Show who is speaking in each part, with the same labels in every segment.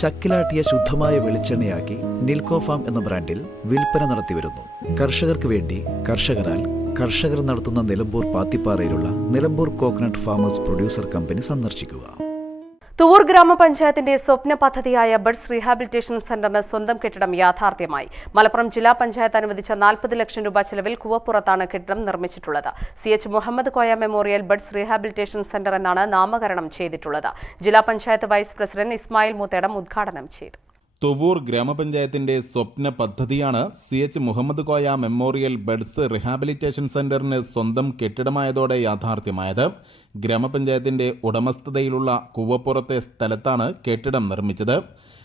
Speaker 1: ചക്കിലാട്ടിയ ശുദ്ധമായ വെളിച്ചെണ്ണയാക്കി നിൽക്കോ ഫാം എന്ന ബ്രാൻഡിൽ വിൽപ്പന നടത്തിവരുന്നു കർഷകർക്ക് വേണ്ടി കർഷകരാൽ കർഷകർ നടത്തുന്ന Nilambur പാത്തിപ്പാറയിലുള്ള Nilambur coconut farmers producer company സന്ദർശിക്കുക.
Speaker 2: തുവൂർ ഗ്രാമപഞ്ചായത്തിന്റെ സ്വപ്ന പദ്ധതിയായ ബഡ്സ് റീഹാബിലിറ്റേഷൻ സെന്ററിന് സ്വന്തം കെട്ടിടം യാഥാർത്ഥ്യമായി. മലപ്പുറം ജില്ലാ പഞ്ചായത്ത് അനുവദിച്ച നാൽപ്പത് ലക്ഷം രൂപ ചെലവിൽ കുവപ്പുറത്താണ് കെട്ടിടം നിർമ്മിച്ചിട്ടുള്ളത്. C H Muhammad Koya memorial buds rehabilitation centre എന്നാണ് നാമകരണം ചെയ്തിട്ടുള്ളത്. ജില്ലാ പഞ്ചായത്ത് വൈസ് പ്രസിഡന്റ് ഇസ്മായിൽ മൂത്തേടം ഉദ്ഘാടനം ചെയ്തു.
Speaker 3: തുവൂർ ഗ്രാമപഞ്ചായത്തിന്റെ സ്വപ്ന പദ്ധതിയാണ് C H Muhammad Koya memorial beds rehabilitation സെന്ററിന് സ്വന്തം കെട്ടിടമായതോടെ യാഥാർത്ഥ്യമായത്. ഗ്രാമപഞ്ചായത്തിന്റെ ഉടമസ്ഥതയിലുള്ള കുവപ്പുറത്തെ സ്ഥലത്താണ് കെട്ടിടം നിർമ്മിച്ചത്.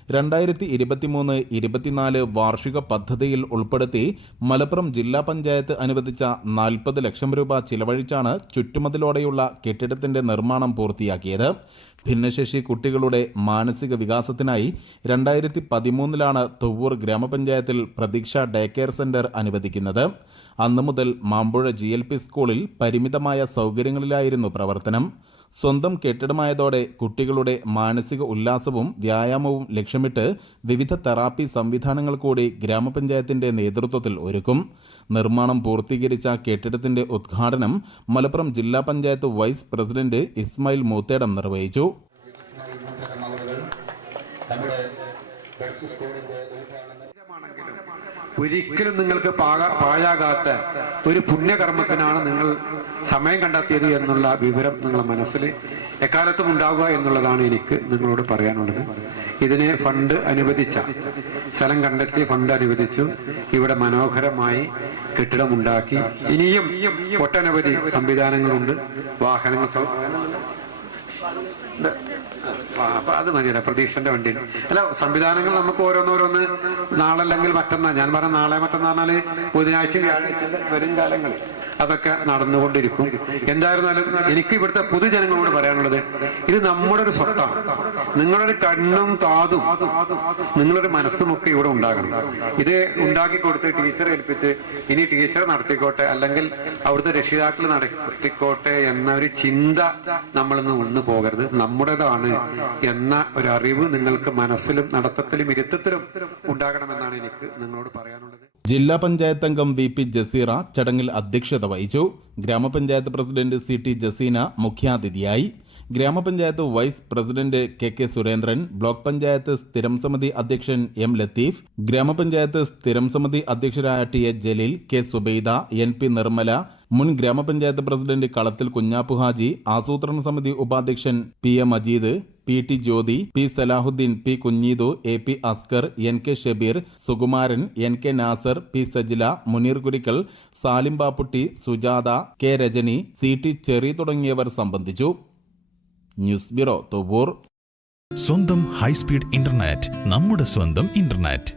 Speaker 3: രണ്ടായിരത്തി ഇരുപത്തിമൂന്ന് ഇരുപത്തിനാല് വാർഷിക പദ്ധതിയിൽ ഉൾപ്പെടുത്തി മലപ്പുറം ജില്ലാ പഞ്ചായത്ത് അനുവദിച്ച നാൽപ്പത് ലക്ഷം രൂപ ചിലവഴിച്ചാണ് ചുറ്റുമതിലോടെയുള്ള കെട്ടിടത്തിന്റെ നിർമ്മാണം പൂർത്തിയാക്കിയത്. ഭിന്നശേഷി കുട്ടികളുടെ മാനസിക വികാസത്തിനായി രണ്ടായിരത്തി പതിമൂന്നിലാണ് തൊവ്വൂർ ഗ്രാമപഞ്ചായത്തിൽ പ്രതീക്ഷ ഡേ കെയർ സെന്റർ അനുവദിക്കുന്നത്. അന്നു മുതൽ മാമ്പുഴ ജി സ്കൂളിൽ പരിമിതമായ സൗകര്യങ്ങളിലായിരുന്നു പ്രവർത്തനം. സ്വന്തം കെട്ടിടമായതോടെ കുട്ടികളുടെ മാനസിക ഉല്ലാസവും വ്യായാമവും ലക്ഷ്യമിട്ട് വിവിധ തെറാപ്പി സംവിധാനങ്ങൾ കൂടി ഗ്രാമപഞ്ചായത്തിന്റെ നേതൃത്വത്തിൽ ഒരുക്കും. നിർമ്മാണം പൂർത്തീകരിച്ച കെട്ടിടത്തിന്റെ ഉദ്ഘാടനം മലപ്പുറം ജില്ലാ പഞ്ചായത്ത് വൈസ് പ്രസിഡന്റ് ഇസ്മായിൽ മൂത്തേടം നിർവഹിച്ചു.
Speaker 4: ഒരിക്കലും നിങ്ങൾക്ക് പാഴാകാത്ത ഒരു പുണ്യകർമ്മത്തിനാണ് നിങ്ങൾ സമയം കണ്ടെത്തിയത് എന്നുള്ള വിവരം നിങ്ങളുടെ മനസ്സിൽ എക്കാലത്തും ഉണ്ടാവുക എന്നുള്ളതാണ് എനിക്ക് നിങ്ങളോട് പറയാനുള്ളത്. ഇതിന് ഫണ്ട് അനുവദിച്ച സ്ഥലം കണ്ടെത്തി ഫണ്ട് അനുവദിച്ചു ഇവിടെ മനോഹരമായി കെട്ടിടമുണ്ടാക്കി ഇനിയും ഒട്ടനവധി സംവിധാനങ്ങളുണ്ട് വാഹനങ്ങൾ അപ്പൊ അത് മതിയല്ല പ്രതീക്ഷന്റെ വണ്ടി അല്ല സംവിധാനങ്ങൾ നമുക്ക് ഓരോന്നോരോന്ന് നാളല്ലെങ്കിൽ മറ്റന്നാ. ഞാൻ പറഞ്ഞ നാളെ മറ്റന്നാ പറഞ്ഞാൽ ബുധനാഴ്ച വ്യാഴാഴ്ച വരും കാലങ്ങളിൽ അതൊക്കെ നടന്നുകൊണ്ടിരിക്കും. എന്തായിരുന്നാലും എനിക്ക് ഇവിടുത്തെ പൊതുജനങ്ങളോട് പറയാനുള്ളത് ഇത് നമ്മുടെ ഒരു സ്വത്താണ്. നിങ്ങളൊരു കണ്ണും കാതും നിങ്ങളൊരു മനസ്സും ഒക്കെ ഇവിടെ ഉണ്ടാകണം. ഇത് ഉണ്ടാക്കി കൊടുത്ത് ടീച്ചറെ ഏൽപ്പിച്ച് ഇനി ടീച്ചർ നടത്തിക്കോട്ടെ അല്ലെങ്കിൽ അവിടുത്തെ രക്ഷിതാക്കൾ നടത്തിക്കോട്ടെ എന്ന ഒരു ചിന്ത നമ്മളിന്ന് ഒന്നു പോകരുത്. നമ്മുടേതാണ് എന്ന ഒരു അറിവ് നിങ്ങൾക്ക് മനസ്സിലും നടത്തത്തിലും ഇരുത്തത്തിലും ഉണ്ടാകണമെന്നാണ് എനിക്ക് നിങ്ങളോട് പറയാനുള്ളത്.
Speaker 3: ജില്ലാ പഞ്ചായത്ത് അംഗം വി പി ജസീറ ചടങ്ങിൽ അധ്യക്ഷത വഹിച്ചു. ഗ്രാമപഞ്ചായത്ത് പ്രസിഡന്റ് സി ടി ജസീന മുഖ്യാതിഥിയായി. ഗ്രാമപഞ്ചായത്ത് vice president K K Surendran block panchayat സ്ഥിരം സമിതി അധ്യക്ഷൻ എം ലത്തീഫ് ഗ്രാമപഞ്ചായത്ത് സ്ഥിരം സമിതി അധ്യക്ഷരായ T A Jaleel K Subaida N P Nirmala മുൻ ഗ്രാമപഞ്ചായത്ത് പ്രസിഡന്റ് കളത്തിൽ കുഞ്ഞാപ്പു ഹാജി ആസൂത്രണ സമിതി ഉപാധ്യക്ഷൻ P A Majeed P T Jyothi P Salahuddeen P Kunheethu A P Askar N K Shabeer Sukumaran N K Nasar P Sajila Muneer Kurikkal Salim Bapputty Sujatha K Rajani C T Cherry തുടങ്ങിയവർ സംബന്ധിച്ചു. News bureau Thovoor
Speaker 5: സ്വന്തം high speed internet നമ്മുടെ സ്വന്തം internet.